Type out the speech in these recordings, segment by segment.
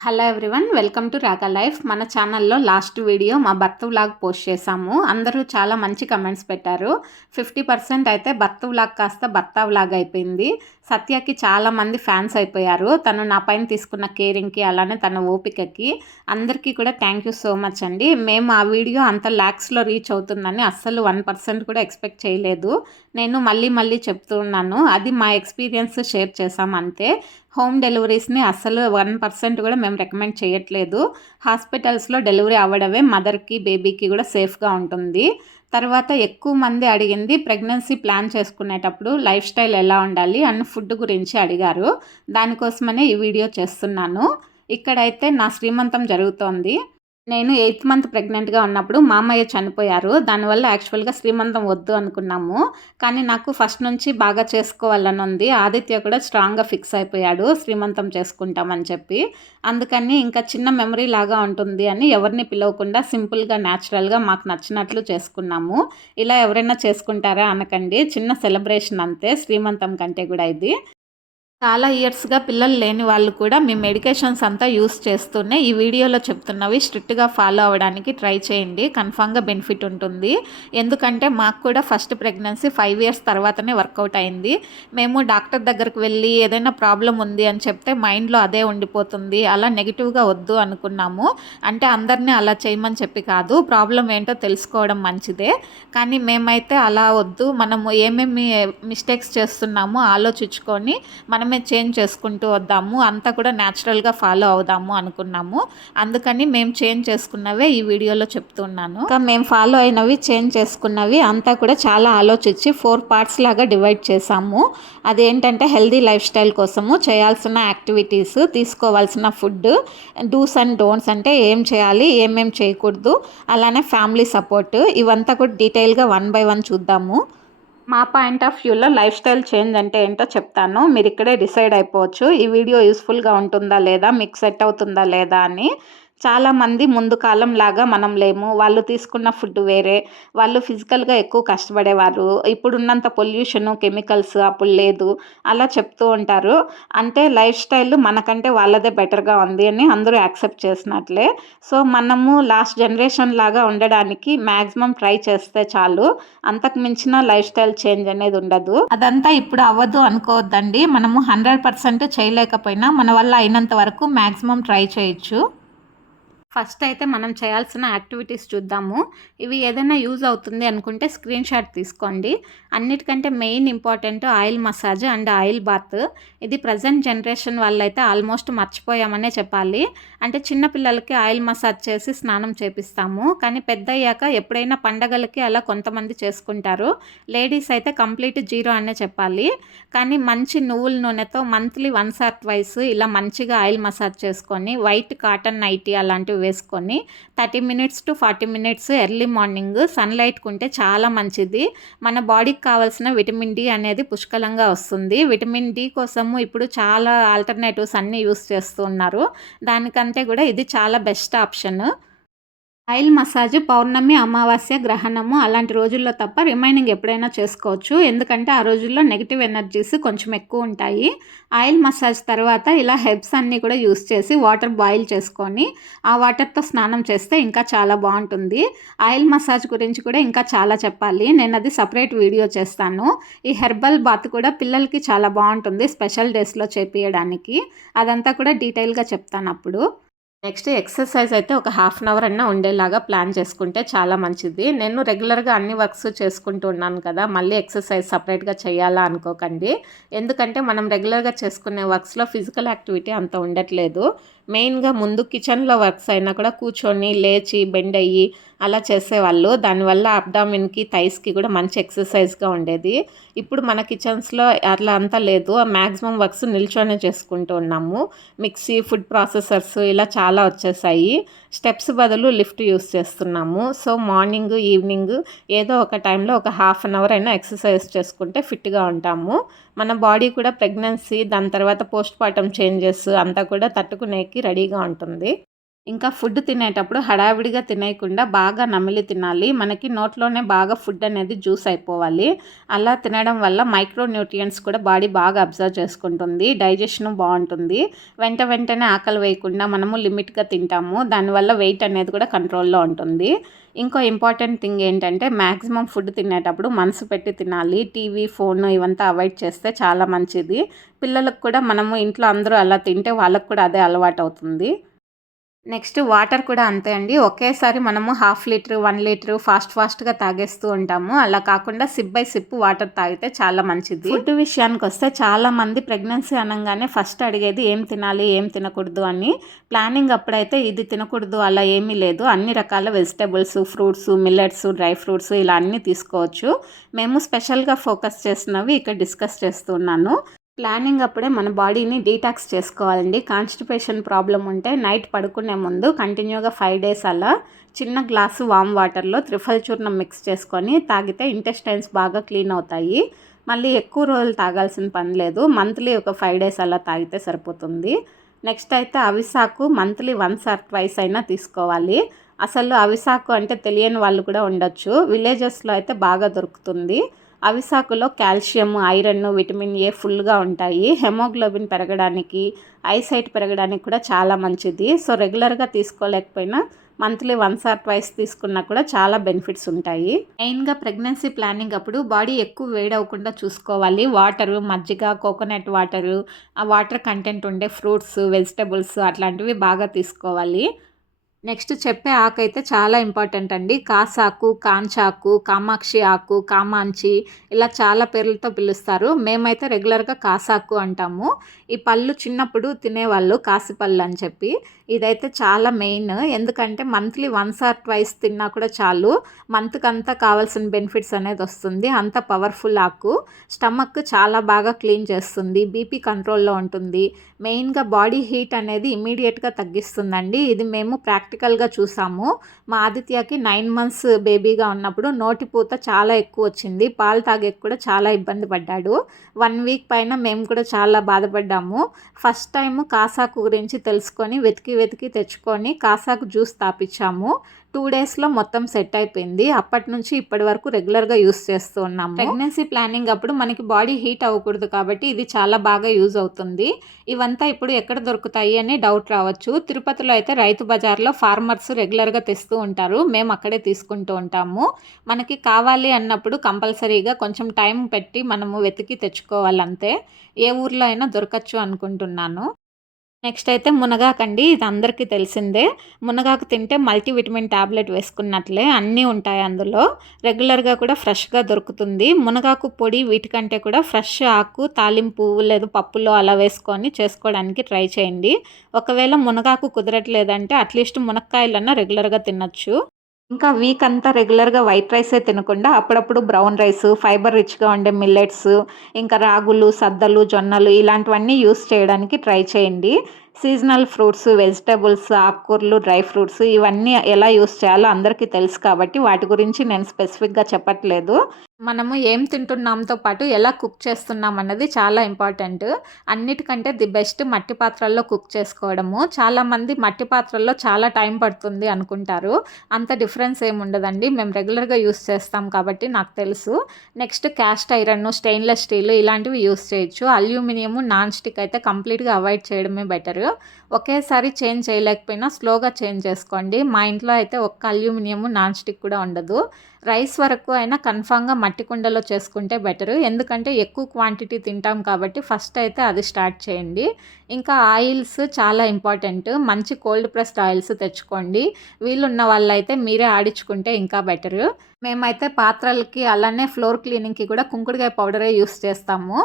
Hello everyone, welcome to రాగా life. మన ఛానల్లో లాస్ట్ వీడియో మా బర్త్ వ్లాగ్ పోస్ట్ చేశాము. అందరూ చాలా మంచి కమెంట్స్ పెట్టారు. 50% అయితే బర్త్ వ్లాగ్ కాస్త భర్త వ్లాగ్ అయిపోయింది. సత్యకి చాలా మంది ఫ్యాన్స్ అయిపోయారు. తను నా పైన తీసుకున్న కేరింగ్కి, అలానే తన ఓపికకి అందరికీ కూడా థ్యాంక్ యూ సో మచ్ అండి. మేము ఆ వీడియో అంత ల్యాక్స్లో రీచ్ అవుతుందని అస్సలు 1% కూడా ఎక్స్పెక్ట్ చేయలేదు. నేను మళ్ళీ చెప్తున్నాను, అది మా ఎక్స్పీరియన్స్ షేర్ చేశాం అంతే. హోమ్ డెలివరీస్ని అస్సలు 1% కూడా మేము రికమెండ్ చేయట్లేదు. హాస్పిటల్స్లో డెలివరీ అవ్వడమే మదర్కి, బేబీకి కూడా సేఫ్గా ఉంటుంది. తర్వాత ఎక్కువ మంది అడిగింది ప్రెగ్నెన్సీ ప్లాన్ చేసుకునేటప్పుడు లైఫ్ స్టైల్ ఎలా ఉండాలి అన్న ఫుడ్ గురించి అడిగారు. దానికోసమనే ఈ వీడియో చేస్తున్నాను. ఇక్కడైతే నా శ్రీమంతం జరుగుతోంది. నేను 8th మంత్ ప్రెగ్నెంట్గా ఉన్నప్పుడు మామయ్య చనిపోయారు. దానివల్ల యాక్చువల్గా శ్రీమంతం వద్దు అనుకున్నాము. కానీ నాకు ఫస్ట్ నుంచి బాగా చేసుకోవాలని ఉంది. ఆదిత్య కూడా స్ట్రాంగ్గా ఫిక్స్ అయిపోయాడు శ్రీమంతం చేసుకుంటామని చెప్పి. అందుకని ఇంకా చిన్న మెమరీ లాగా ఉంటుంది అని ఎవరిని పిలవకుండా సింపుల్గా న్యాచురల్గా మాకు నచ్చినట్లు చేసుకున్నాము. ఇలా ఎవరైనా చేసుకుంటారా అనకండి, చిన్న సెలబ్రేషన్ అంతే శ్రీమంతం కంటే కూడా ఇది. చాలా ఇయర్స్గా పిల్లలు లేని వాళ్ళు కూడా మీ మెడికేషన్స్ అంతా యూస్ చేస్తూనే ఈ వీడియోలో చెప్తున్నవి స్ట్రిక్ట్గా ఫాలో అవ్వడానికి ట్రై చేయండి. కన్ఫామ్గా బెనిఫిట్ ఉంటుంది. ఎందుకంటే మాకు కూడా ఫస్ట్ ప్రెగ్నెన్సీ 5 years తర్వాతనే వర్కౌట్ అయింది. మేము డాక్టర్ దగ్గరికి వెళ్ళి ఏదైనా ప్రాబ్లం ఉంది అని చెప్తే మైండ్లో అదే ఉండిపోతుంది, అలా నెగిటివ్గా వద్దు అనుకున్నాము. అంటే అందరినీ అలా చేయమని చెప్పి కాదు, ప్రాబ్లం ఏంటో తెలుసుకోవడం మంచిదే. కానీ మేమైతే అలా వద్దు, మనము ఏమేమి మిస్టేక్స్ చేస్తున్నామో ఆలోచించుకొని మనమే చేంజ్ చేసుకుంటూ వద్దాము, అంతా కూడా న్యాచురల్గా ఫాలో అవుదాము అనుకున్నాము. అందుకని మేము చేంజ్ చేసుకున్నవే ఈ వీడియోలో చెప్తున్నాను. ఇంకా మేము ఫాలో అయినవి, చేంజ్ చేసుకున్నవి అంతా కూడా చాలా ఆలోచించి 4 parts లాగా డివైడ్ చేసాము. అదేంటంటే హెల్దీ లైఫ్ స్టైల్ కోసము చేయాల్సిన యాక్టివిటీస్, తీసుకోవాల్సిన ఫుడ్, డూస్ అండ్ డోంట్స్ అంటే ఏం చేయాలి, ఏమేం చేయకూడదు, అలానే ఫ్యామిలీ సపోర్ట్, ఇవంతా కూడా డీటెయిల్గా 1 by 1 చూద్దాము. మా పాయింట్ ఆఫ్ వ్యూలో లైఫ్ స్టైల్ చేంజ్ అంటే ఏంటో చెప్తాను. మీరు ఇక్కడే డిసైడ్ అయిపోవచ్చు ఈ వీడియో యూస్ఫుల్గా ఉంటుందా లేదా, మీకు సెట్ అవుతుందా లేదా అని. చాలామంది ముందు కాలం లాగా మనం లేము, వాళ్ళు తీసుకున్న ఫుడ్ వేరే, వాళ్ళు ఫిజికల్గా ఎక్కువ కష్టపడేవారు, ఇప్పుడున్నంత పొల్యూషను, కెమికల్స్ అప్పుడు లేదు, అలా చెప్తూ ఉంటారు. అంటే లైఫ్ స్టైల్ మనకంటే వాళ్ళదే బెటర్గా ఉంది అని అందరూ యాక్సెప్ట్ చేసినట్లే. సో మనము లాస్ట్ జనరేషన్ లాగా ఉండడానికి మ్యాక్సిమం ట్రై చేస్తే చాలు. అంతకు మించిన లైఫ్ స్టైల్ చేంజ్ అనేది ఉండదు. అదంతా ఇప్పుడు అవ్వదు అనుకోవద్దండి. మనము 100% చేయలేకపోయినా మన వల్ల అయినంత వరకు మ్యాక్సిమం ట్రై చేయొచ్చు. ఫస్ట్ అయితే మనం చేయాల్సిన యాక్టివిటీస్ చూద్దాము. ఇవి ఏదైనా యూజ్ అవుతుంది అనుకుంటే స్క్రీన్ షాట్ తీసుకోండి. అన్నిటికంటే main important oil massage and oil bath. ఇది ప్రజెంట్ జనరేషన్ వాళ్ళైతే ఆల్మోస్ట్ మర్చిపోయామనే చెప్పాలి. అంటే చిన్నపిల్లలకి ఆయిల్ మసాజ్ చేసి స్నానం చేపిస్తాము, కానీ పెద్ద అయ్యాక ఎప్పుడైనా పండగలకి అలా కొంతమంది చేసుకుంటారు. లేడీస్ అయితే కంప్లీట్ జీరో అనే చెప్పాలి. కానీ మంచి నువ్వుల నూనెతో మంత్లీ 1 or 2 ఇలా మంచిగా ఆయిల్ మసాజ్ చేసుకొని వైట్ కాటన్ నైటీ అలాంటివి వేసుకొని 30 minutes to 40 minutes early morning సన్లైట్కి ఉంటే చాలా మంచిది. మన బాడీకి కావాల్సిన విటమిన్ డి అనేది పుష్కలంగా వస్తుంది. విటమిన్ డి కోసము ఇప్పుడు చాలా ఆల్టర్నేటివ్స్ అన్నీ యూస్ చేస్తూ ఉన్నారు. దానికంటే కూడా ఇది చాలా బెస్ట్ ఆప్షన్. ఆయిల్ మసాజ్ పౌర్ణమి, అమావాస్య, గ్రహణము అలాంటి రోజుల్లో తప్ప రిమైనింగ్ ఎప్పుడైనా చేసుకోవచ్చు. ఎందుకంటే ఆ రోజుల్లో నెగిటివ్ ఎనర్జీస్ కొంచెం ఎక్కువ ఉంటాయి. ఆయిల్ మసాజ్ తర్వాత ఇలా హెర్బ్స్ అన్నీ కూడా యూస్ చేసి వాటర్ బాయిల్ చేసుకొని ఆ వాటర్తో స్నానం చేస్తే ఇంకా చాలా బాగుంటుంది. ఆయిల్ మసాజ్ గురించి కూడా ఇంకా చాలా చెప్పాలి, నేను అది సపరేట్ వీడియో చేస్తాను. ఈ హెర్బల్ బాత్ కూడా పిల్లలకి చాలా బాగుంటుంది స్పెషల్ డేస్లో చేపియడానికి. అదంతా కూడా డీటెయిల్గా చెప్తాను అప్పుడు. నెక్స్ట్ ఎక్సర్సైజ్ అయితే ఒక 1/2 hour అన్నా ఉండేలాగా ప్లాన్ చేసుకుంటే చాలా మంచిది. నేను రెగ్యులర్గా అన్ని వర్క్స్ చేసుకుంటూ ఉన్నాను కదా, మళ్ళీ ఎక్సర్సైజ్ సపరేట్గా చేయాలా అనుకోకండి. ఎందుకంటే మనం రెగ్యులర్గా చేసుకునే వర్క్స్లో ఫిజికల్ యాక్టివిటీ అంత ఉండట్లేదు. మెయిన్గా ముందు కిచెన్లో వర్క్స్ అయినా కూడా కూర్చొని లేచి బెండ్ అయ్యి అలా చేసేవాళ్ళు. దానివల్ల అబ్డామిన్కి, థైస్కి కూడా మంచి ఎక్సర్సైజ్గా ఉండేది. ఇప్పుడు మన కిచెన్స్లో అట్లా అంతా లేదు. మ్యాక్సిమం వర్క్స్ నిల్చొనే చేసుకుంటూ ఉన్నాము. మిక్సీ, ఫుడ్ ప్రాసెసర్స్ ఇలా చాలా వచ్చేసాయి. స్టెప్స్ బదులు లిఫ్ట్ యూస్ చేస్తున్నాము. సో మార్నింగ్, ఈవినింగ్ ఏదో ఒక టైంలో ఒక 1/2 hour అయినా ఎక్సర్సైజ్ చేసుకుంటే ఫిట్గా ఉంటాము. మన బాడీ కూడా ప్రెగ్నెన్సీ, దాని తర్వాత పోస్ట్ పార్టమ్ చేంజెస్ అంతా కూడా తట్టుకునేకి రెడీగా ఉంటుంది. ఇంకా ఫుడ్ తినేటప్పుడు హడావిడిగా తినేయకుండా బాగా నమిలి తినాలి. మనకి నోట్లోనే బాగా ఫుడ్ అనేది జ్యూస్ అయిపోవాలి. అలా తినడం వల్ల మైక్రో న్యూట్రియంట్స్ కూడా బాడీ బాగా అబ్జర్వ్ చేసుకుంటుంది. డైజెషను బావుంటుంది. వెంటనే ఆకలి వేయకుండా మనము లిమిట్‌గా తింటాము. దానివల్ల వెయిట్ అనేది కూడా కంట్రోల్‌లో ఉంటుంది. ఇంకో ఇంపార్టెంట్ థింగ్ ఏంటంటే మాక్సిమం ఫుడ్ తినేటప్పుడు మనసు పెట్టి తినాలి. టీవీ, ఫోను ఇవంతా అవాయిడ్ చేస్తే చాలా మంచిది. పిల్లలకు కూడా మనము ఇంట్లో అందరూ అలా తింటే వాళ్ళకి కూడా అదే అలవాటవుతుంది. నెక్స్ట్ వాటర్ కూడా అంతే అండి. ఒకేసారి మనము హాఫ్ లీటర్, 1 లీటర్ ఫాస్ట్‌గా తాగేస్తూ ఉంటాము. అలా కాకుండా సిప్ బై సిప్ వాటర్ తాగితే చాలా మంచిది. ఫుడ్ విషయానికొస్తే చాలామంది ప్రెగ్నెన్సీ అనంగానే ఫస్ట్ అడిగేది ఏం తినాలి, ఏం తినకూడదు అని. ప్లానింగ్ అప్పుడైతే ఇది తినకూడదు అలా ఏమీ లేదు. అన్ని రకాల vegetables, fruits, millets, dry fruits ఇలా అన్నీ తీసుకోవచ్చు. మేము స్పెషల్‌గా ఫోకస్ చేసినవి ఇక్కడ డిస్కస్ చేస్తున్నాను. ప్లానింగ్ అప్పుడే మన బాడీని డీటాక్స్ చేసుకోవాలండి. కాన్‌స్టిపేషన్ ప్రాబ్లమ్ ఉంటే నైట్ పడుకునే ముందు కంటిన్యూగా 5 డేస్ అలా చిన్న గ్లాసు వామ్ వాటర్‌లో త్రిఫల్ చూర్ణం మిక్స్ చేసుకొని తాగితే ఇంటెస్టైన్స్ బాగా క్లీన్ అవుతాయి. మళ్ళీ ఎక్కువ రోజులు తాగాల్సిన పని లేదు. మంత్లీ ఒక 5 డేస్ అలా తాగితే సరిపోతుంది. నెక్స్ట్ అయితే అవిసాకు మంత్లీ వన్స్ ఆర్ ట్వైస్ అయినా తీసుకోవాలి. అసలు అవిసాకు అంటే తెలియని వాళ్ళు కూడా ఉండొచ్చు. విలేజెస్‌లో అయితే బాగా దొరుకుతుంది. అవిసాకులో కాల్షియం, ఐరన్, విటమిన్ ఏ ఫుల్‌గా ఉంటాయి. హెమోగ్లోబిన్ పెరగడానికి, ఐసైట్ పెరగడానికి కూడా చాలా మంచిది. సో రెగ్యులర్‌గా తీసుకోలేకపోయినా మంత్లీ వన్స్ ఆర్ ట్వైస్ తీసుకున్నా కూడా చాలా బెనిఫిట్స్ ఉంటాయి. మెయిన్‌గా ప్రెగ్నెన్సీ ప్లానింగ్ అప్పుడు బాడీ ఎక్కువ వేడవ్వకుండా చూసుకోవాలి. వాటరు, మజ్జిగ, కోకోనట్ వాటరు, ఆ వాటర్ కంటెంట్ ఉండే ఫ్రూట్స్, వెజిటబుల్స్ అట్లాంటివి బాగా తీసుకోవాలి. నెక్స్ట్ చెప్పే ఆకైతే చాలా ఇంపార్టెంట్ అండి. కాసాకు, కాంచాకు, కామాక్షి ఆకు, కామాంచి ఇలా చాలా పేర్లతో పిలుస్తారు. మేమైతే రెగ్యులర్‌గా కాసాకు అంటాము. ఈ పళ్ళు చిన్నప్పుడు తినేవాళ్ళు కాసిపళ్ళు అని చెప్పి. ఇదైతే చాలా మెయిన్. ఎందుకంటే మంత్లీ వన్స్ ఆర్ ట్వైస్ తిన్నా కూడా చాలు. మంత్‌కంతా కావాల్సిన బెనిఫిట్స్ అనేది వస్తుంది. అంత పవర్‌ఫుల్ ఆకు. స్టమక్ చాలా బాగా క్లీన్ చేస్తుంది. బీపీ కంట్రోల్‌లో ఉంటుంది. మెయిన్‌గా బాడీ హీట్ అనేది ఇమ్మీడియేట్‌గా తగ్గిస్తుందండి. ఇది మేము ప్రాక్టికల్‌గా చూసాము. మా ఆదిత్యకి 9 మంత్స్ బేబీగా ఉన్నప్పుడు నోటిపూత చాలా ఎక్కువొచ్చింది. పాలు తాగేకి కూడా చాలా ఇబ్బంది పడ్డాడు. 1 వీక్ పైన మేము కూడా చాలా బాధపడ్డాము. ఫస్ట్ టైము కాసాకు గురించి తెలుసుకొని వెతికి తెచ్చుకొని కాసాకు జ్యూస్ తాపిచ్చాము. 2 డేస్‌లో మొత్తం సెట్ అయిపోయింది. అప్పటినుంచి ఇప్పటి వరకు రెగ్యులర్‌గా యూజ్ చేస్తూ ఉన్నాము. ప్రెగ్నెన్సీ ప్లానింగ్ అప్పుడు మనకి బాడీ హీట్ అవ్వకూడదు కాబట్టి ఇది చాలా బాగా యూజ్ అవుతుంది. ఇవంతా ఇప్పుడు ఎక్కడ దొరుకుతాయి అని డౌట్ రావచ్చు. తిరుపతిలో అయితే రైతు బజార్‌లో ఫార్మర్స్ రెగ్యులర్‌గా తెస్తూ ఉంటారు. మేము అక్కడే తీసుకుంటూ ఉంటాము. మనకి కావాలి అన్నప్పుడు కంపల్సరీగా కొంచెం టైం పెట్టి మనము వెతికి తెచ్చుకోవాలంతే. ఏ ఊర్లో అయినా దొరకచ్చు అనుకుంటున్నాను. నెక్స్ట్ అయితే మునగాకండి. ఇది అందరికీ తెలిసిందే. మునగాకు తింటే మల్టీవిటమిన్ టాబ్లెట్ వేసుకున్నట్లే అన్నీ ఉంటాయి అందులో. రెగ్యులర్‌గా కూడా ఫ్రెష్‌గా దొరుకుతుంది. మునగాకు పొడి వీటికంటే కూడా ఫ్రెష్ ఆకు తాలింపు లేదా పప్పులో అలా వేసుకొని చేసుకోవడానికి ట్రై చేయండి. ఒకవేళ మునగాకు కుదరట్లేదంటే అట్‌లీస్ట్ మునక్కాయలన్నా రెగ్యులర్‌గా తినొచ్చు. ఇంకా వీక్ అంతా రెగ్యులర్‌గా వైట్ రైసే తినకుండా అప్పుడప్పుడు బ్రౌన్ రైసు, ఫైబర్ రిచ్‌గా ఉండే మిల్లెట్స్, ఇంకా రాగులు, సద్దలు, జొన్నలు ఇలాంటివన్నీ యూజ్ చేయడానికి ట్రై చేయండి. సీజనల్ ఫ్రూట్స్, వెజిటబుల్స్, ఆకుకూరలు, డ్రై ఫ్రూట్స్ ఇవన్నీ ఎలా యూజ్ చేయాలో అందరికీ తెలుసు కాబట్టి వాటి గురించి నేను స్పెసిఫిక్‌గా చెప్పట్లేదు. మనము ఏం తింటున్నాంతో పాటు ఎలా కుక్ చేస్తున్నాం అన్నది చాలా ఇంపార్టెంట్. అన్నిటికంటే ది బెస్ట్ మట్టి పాత్రల్లో కుక్ చేసుకోవడము. చాలామంది మట్టి పాత్రల్లో చాలా టైం పడుతుంది అనుకుంటారు. అంత డిఫరెన్స్ ఏమి ఉండదండి. మేము రెగ్యులర్‌గా యూజ్ చేస్తాం కాబట్టి నాకు తెలుసు. Next cast iron, stainless steel ఇలాంటివి యూజ్ చేయొచ్చు. అల్యూమినియం, నాన్ స్టిక్ అయితే కంప్లీట్‌గా అవాయిడ్ చేయడమే బెటర్. ఒకేసారి చేంజ్ చేయలేకపోయినా స్లోగా చేంజ్ చేసుకోండి. మా ఇంట్లో అయితే ఒక్క అల్యూమినియం, నాన్ స్టిక్ కూడా ఉండదు. రైస్ వరకు అయినా కన్ఫామ్‌గా మట్టి కుండలో చేసుకుంటే బెటరు. ఎందుకంటే ఎక్కువ క్వాంటిటీ తింటాం కాబట్టి ఫస్ట్ అయితే అది స్టార్ట్ చేయండి. ఇంకా ఆయిల్స్ చాలా ఇంపార్టెంట్. మంచి కోల్డ్ ప్రెస్డ్ ఆయిల్స్ తెచ్చుకోండి. వీలున్న వాళ్ళైతే మీరే ఆడించుకుంటే ఇంకా బెటరు. మేమైతే పాత్రలకి అలానే ఫ్లోర్ క్లీనింగ్‌కి కూడా కుంకుడుకాయ పౌడరే యూస్ చేస్తాము.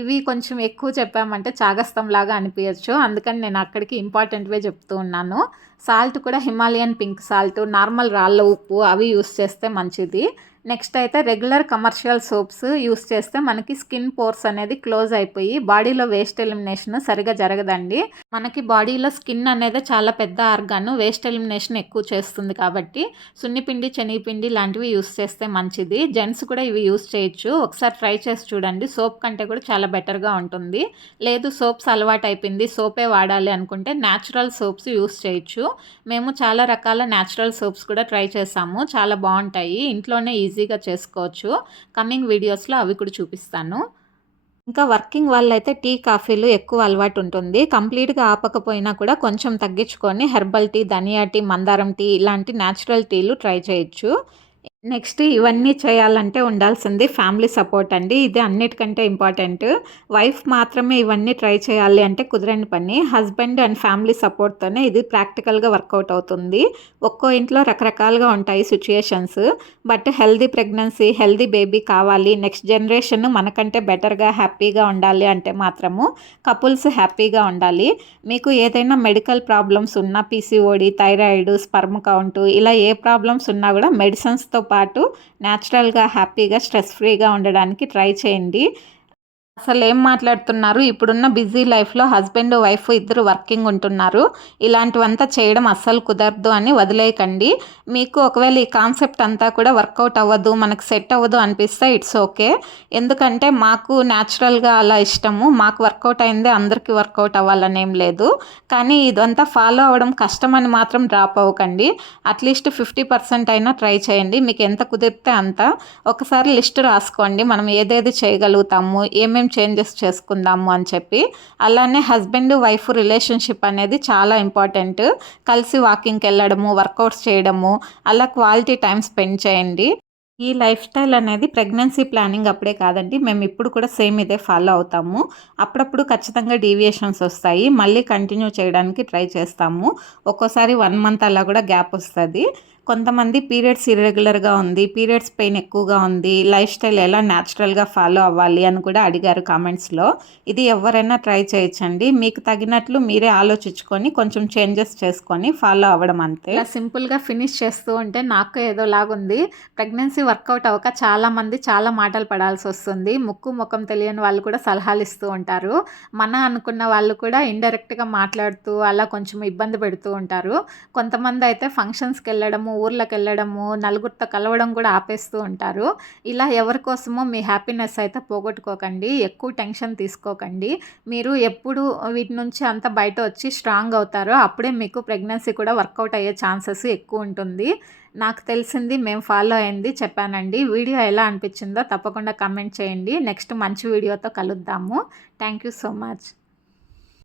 ఇవి కొంచెం ఎక్కువ చెప్పామంటే చాగస్తంలాగా అనిపియచ్చు. అందుకని నేను అక్కడికి ఇంపార్టెంట్‌వే చెప్తూ ఉన్నాను. సాల్ట్ కూడా హిమాలయన్ పింక్ సాల్ట్, నార్మల్ రాళ్ళ ఉప్పు అవి యూస్ చేస్తే మంచిది. నెక్స్ట్ అయితే రెగ్యులర్ కమర్షియల్ సోప్స్ యూస్ చేస్తే మనకి స్కిన్ పోర్స్ అనేది క్లోజ్ అయిపోయి బాడీలో వేస్ట్ ఎలిమినేషన్ సరిగా జరగదండి. మనకి బాడీలో స్కిన్ అనేది చాలా పెద్ద ఆర్గాన్, వేస్ట్ ఎలిమినేషన్ ఎక్కువ చేస్తుంది కాబట్టి సున్నిపిండి, శనగపిండి లాంటివి యూస్ చేస్తే మంచిది. జెంట్స్ కూడా ఇవి యూస్ చేయొచ్చు. ఒకసారి ట్రై చేసి చూడండి. సోప్ కంటే కూడా చాలా బెటర్గా ఉంటుంది. లేదు సోప్స్ అలవాటు అయిపోయింది, సోపే వాడాలి అనుకుంటే న్యాచురల్ సోప్స్ యూస్ చేయొచ్చు. మేము చాలా రకాల న్యాచురల్ సోప్స్ కూడా ట్రై చేసాము, చాలా బాగుంటాయి. ఇంట్లోనే ఈజీగా చేసుకోవచ్చు. కమింగ్ వీడియోస్లో అవి కూడా చూపిస్తాను. ఇంకా వర్కింగ్ వాళ్ళైతే టీ, కాఫీలు ఎక్కువ అలవాటు ఉంటుంది. కంప్లీట్‌గా ఆపకపోయినా కూడా కొంచెం తగ్గించుకొని హెర్బల్ టీ, ధనియా టీ, మందారం టీ ఇలాంటి న్యాచురల్ టీలు ట్రై చేయొచ్చు. నెక్స్ట్ ఇవన్నీ చేయాలంటే ఉండాల్సింది ఫ్యామిలీ సపోర్ట్ అండి. ఇది అన్నిటికంటే ఇంపార్టెంట్. వైఫ్ మాత్రమే ఇవన్నీ ట్రై చేయాలి అంటే కుదరని పని. హస్బెండ్ అండ్ ఫ్యామిలీ సపోర్ట్‌తోనే ఇది ప్రాక్టికల్‌గా వర్కౌట్ అవుతుంది. ఒక్కో ఇంట్లో రకరకాలుగా ఉంటాయి situations. But healthy pregnancy, healthy baby కావాలి, నెక్స్ట్ జనరేషన్ మనకంటే బెటర్‌గా, హ్యాపీగా ఉండాలి అంటే మాత్రము కపుల్స్ హ్యాపీగా ఉండాలి. మీకు ఏదైనా మెడికల్ ప్రాబ్లమ్స్ ఉన్నా, పీసీఓడి, థైరాయిడ్, స్పర్మ్ కౌంట్ ఇలా ఏ ప్రాబ్లమ్స్ ఉన్నా కూడా మెడిసిన్స్‌తో పాటు న్యాచురల్‌గా, హ్యాపీగా, స్ట్రెస్ ఫ్రీగా ఉండడానికి ట్రై చేయండి. అసలేం మాట్లాడుతున్నారు? ఇప్పుడున్న బిజీ లైఫ్‌లో హస్బెండ్, వైఫ్ ఇద్దరు వర్కింగ్ ఉంటున్నారు. ఇలాంటివంతా చేయడం అస్సలు కుదరదు అని వదిలేయకండి. మీకు ఒకవేళ ఈ కాన్సెప్ట్ అంతా కూడా వర్కౌట్ అవ్వదు, మనకు సెట్ అవ్వదు అనిపిస్తే ఇట్స్ ఓకే. ఎందుకంటే మాకు న్యాచురల్‌గా అలా ఇష్టము. మాకు వర్కౌట్ అయిందే అందరికీ వర్కౌట్ అవ్వాలనేం లేదు. కానీ ఇదంతా ఫాలో అవ్వడం కష్టమని మాత్రం డ్రాప్ అవ్వకండి. అట్‌లీస్ట్ 50% అయినా ట్రై చేయండి. మీకు ఎంత కుదిరితే అంత. ఒకసారి లిస్ట్ రాసుకోండి. మనం ఏదేది చేయగలుగుతాము, ఏమేమి చేంజెస్ చేసుకుందాము అని చెప్పి. అలానే హస్బెండ్, వైఫ్ రిలేషన్షిప్ అనేది చాలా ఇంపార్టెంట్. కలిసి వాకింగ్కి వెళ్ళడము, వర్కౌట్స్ చేయడము, అలా క్వాలిటీ టైం స్పెండ్ చేయండి. ఈ లైఫ్ స్టైల్ అనేది ప్రెగ్నెన్సీ ప్లానింగ్ అప్పుడే కాదండి, మేము ఇప్పుడు కూడా సేమ్ ఇదే ఫాలో అవుతాము. అప్పుడప్పుడు ఖచ్చితంగా డీవియేషన్స్ వస్తాయి, మళ్ళీ కంటిన్యూ చేయడానికి ట్రై చేస్తాము. ఒక్కోసారి 1 మంత్ అలా కూడా గ్యాప్ వస్తుంది. కొంతమంది పీరియడ్స్ ఇర్రెగ్యులర్గా ఉంది, పీరియడ్స్ పెయిన్ ఎక్కువగా ఉంది, లైఫ్ స్టైల్ ఎలా న్యాచురల్గా ఫాలో అవ్వాలి అని కూడా అడిగారు కామెంట్స్లో. ఇది ఎవరైనా ట్రై చేయొచ్చండి. మీకు తగినట్లు మీరే ఆలోచించుకొని కొంచెం చేంజెస్ చేసుకొని ఫాలో అవ్వడం అంతే. ఇలా సింపుల్గా ఫినిష్ చేస్తూ ఉంటే నాకు ఏదో లాగుంది. ప్రెగ్నెన్సీ వర్కౌట్ అవ్వక చాలామంది చాలా మాటలు పడాల్సి వస్తుంది. ముక్కు ముఖం తెలియని వాళ్ళు కూడా సలహాలు ఇస్తూ ఉంటారు. మన అనుకున్న వాళ్ళు కూడా ఇండైరెక్ట్గా మాట్లాడుతూ అలా కొంచెం ఇబ్బంది పెడుతూ ఉంటారు. కొంతమంది అయితే ఫంక్షన్స్కి వెళ్ళడము, ఊర్లకు వెళ్ళడము, నలుగురితో కలవడం కూడా ఆపేస్తూ ఉంటారు. ఇలా ఎవరి కోసమో మీ హ్యాపీనెస్ అయితే పోగొట్టుకోకండి, ఎక్కువ టెన్షన్ తీసుకోకండి. మీరు ఎప్పుడు వీటి నుంచి అంతా బయట వచ్చి స్ట్రాంగ్ అవుతారో అప్పుడే మీకు ప్రెగ్నెన్సీ కూడా వర్కౌట్ అయ్యే ఛాన్సెస్ ఎక్కువ ఉంటుంది. నాకు తెలిసింది, మేము ఫాలో అయింది చెప్పానండి. వీడియో ఎలా అనిపించిందో తప్పకుండా కామెంట్ చేయండి. నెక్స్ట్ మంచి వీడియోతో కలుద్దాము. Thank you so much.